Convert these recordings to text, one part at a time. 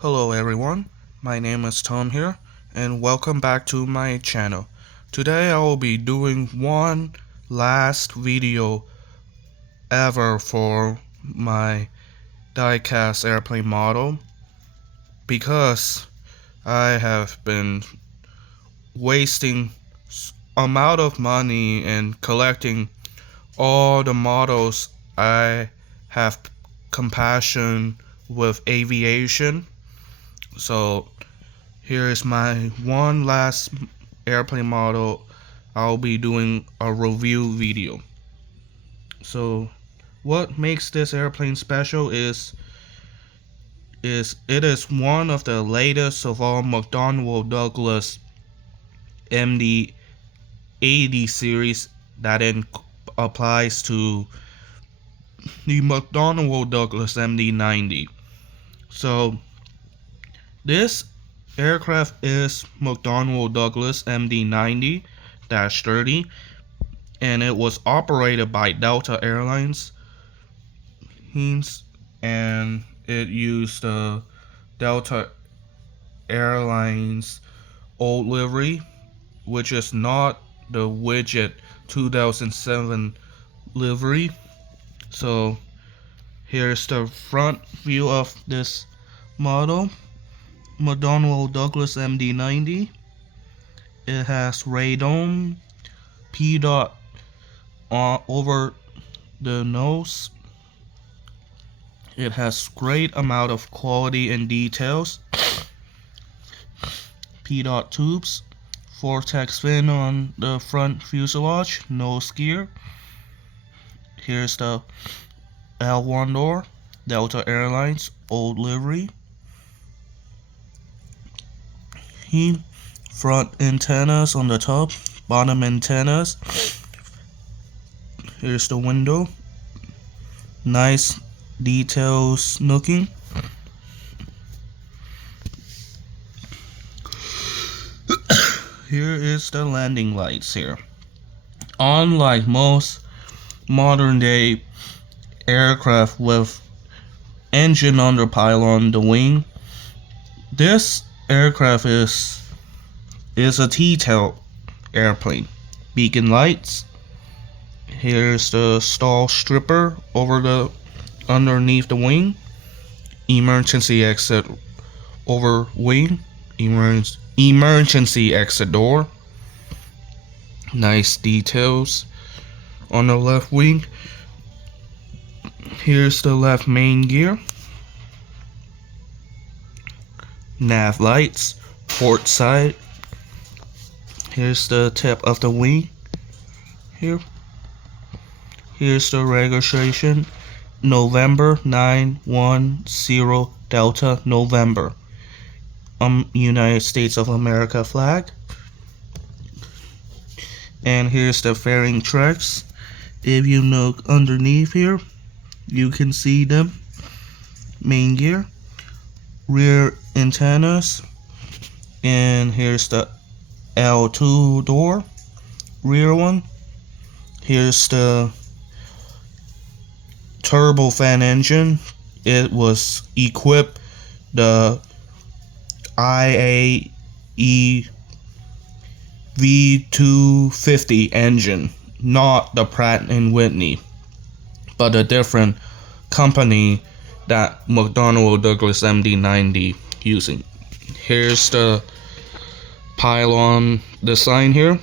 Hello everyone, my name is Tom here, and welcome back to my channel. Today I will be doing one last video ever for my diecast airplane model because I have been wasting amount of money and collecting all the models. I have compassion with aviation, so here is my one last airplane model. I'll be doing a review video. So what makes this airplane special is it is one of the latest of all McDonnell Douglas MD-80 series that applies to the McDonnell Douglas MD-90. So this aircraft is McDonnell Douglas MD-90-30, and it was operated by Delta Airlines, and it used the Delta Airlines old livery, which is not the widget 2007 livery. So here's the front view of this model, McDonnell Douglas MD-90. It has radome, P dot over the nose. It has great amount of quality and details. P dot tubes, vortex fin on the front fuselage, nose gear. Here's the L1 door, Delta Airlines old livery. Front antennas on the top, bottom antennas. Here's the window, nice details looking. Here is the landing lights here. Unlike most modern day aircraft with engine under pylon the wing, this aircraft is a T-tail airplane. Beacon lights. Here's the stall stripper underneath the wing. Emergency exit over wing. Emergency exit door. Nice details on the left wing. Here's the left main gear. Nav lights, port side. Here's the tip of the wing. Here's the registration, November 910 Delta November. United States of America flag. And here's the fairing tracks. If you look underneath here, you can see them. Main gear, rear antennas, and here's the L2 door, rear one. Here's the turbofan engine. It was equipped the IAE V250 engine, not the Pratt & Whitney, but a different company that McDonnell Douglas MD-90 using. Here's the pylon design here.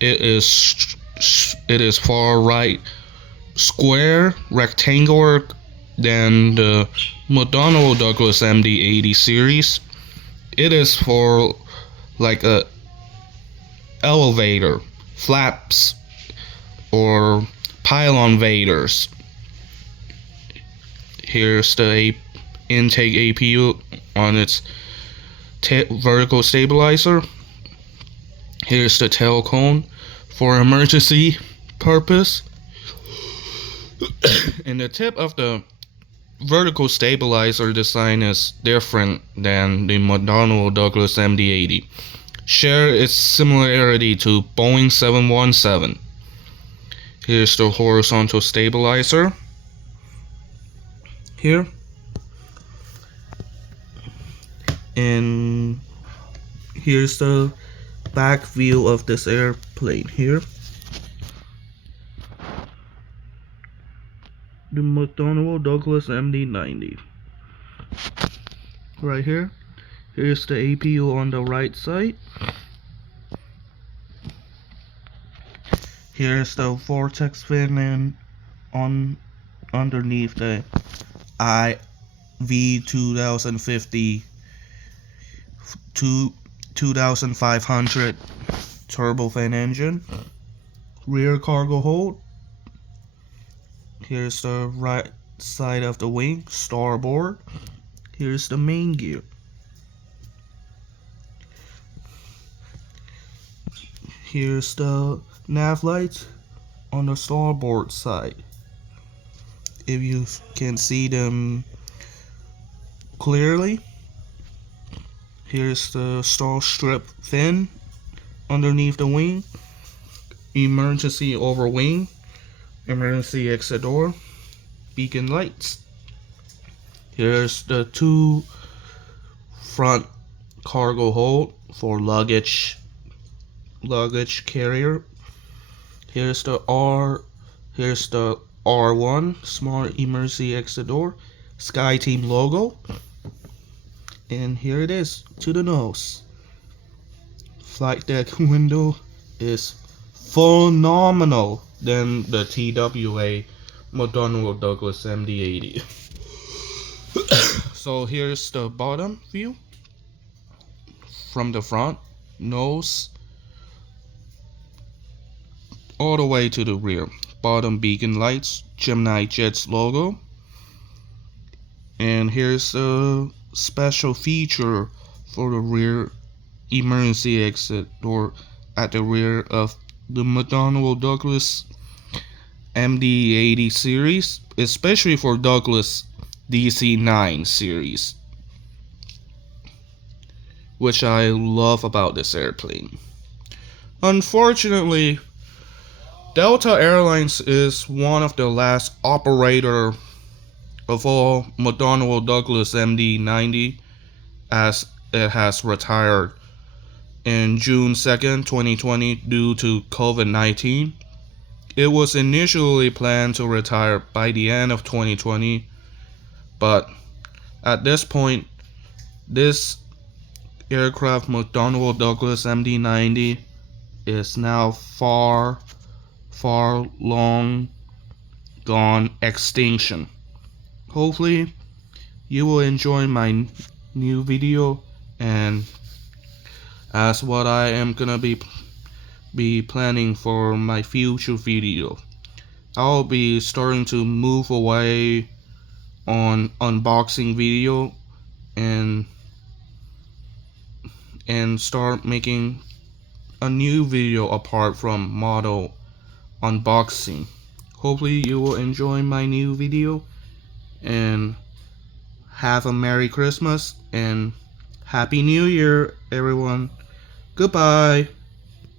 It is far right square rectangular than the McDonnell Douglas MD-80 series. It is for like a elevator, flaps, or pylon vaders. Here's the intake APU on its vertical stabilizer. Here's the tail cone for emergency purpose. And the tip of the vertical stabilizer design is different than the McDonnell Douglas MD-80. Share its similarity to Boeing 717. Here's the horizontal stabilizer. Here. And here's the back view of this airplane here. The McDonnell Douglas MD-90. Right here. Here's the APU on the right side. Here's the vortex fin and underneath the IV2050 2500 turbofan engine. Rear cargo hold. Here's the right side of the wing, starboard. Here's the main gear. Here's the nav lights on the starboard side. If you can see them clearly. Here's the star strip fin underneath the wing. Emergency over wing. Emergency exit door. Beacon lights. Here's the two front cargo hold for luggage carrier. Here's the R1 smart emergency exit door, SkyTeam logo, and here it is to the nose. Flight deck window is phenomenal than the TWA McDonnell Douglas MD-80. So here's the bottom view from the front, nose all the way to the rear. Bottom beacon lights, Gemini Jets logo. And here's a special feature for the rear emergency exit door at the rear of the McDonnell Douglas MD-80 series, especially for Douglas DC-9 series, which I love about this airplane. Unfortunately, Delta Airlines is one of the last operator of all McDonnell Douglas MD-90, as it has retired in June 2nd, 2020 due to COVID-19. It was initially planned to retire by the end of 2020, but at this point, this aircraft McDonnell Douglas MD-90 is now far long gone extinction. Hopefully you will enjoy my new video, and as what I am gonna be planning for my future video. I'll be starting to move away on unboxing video and start making a new video apart from model unboxing. Hopefully you will enjoy my new video, and have a Merry Christmas and Happy New Year, everyone. Goodbye.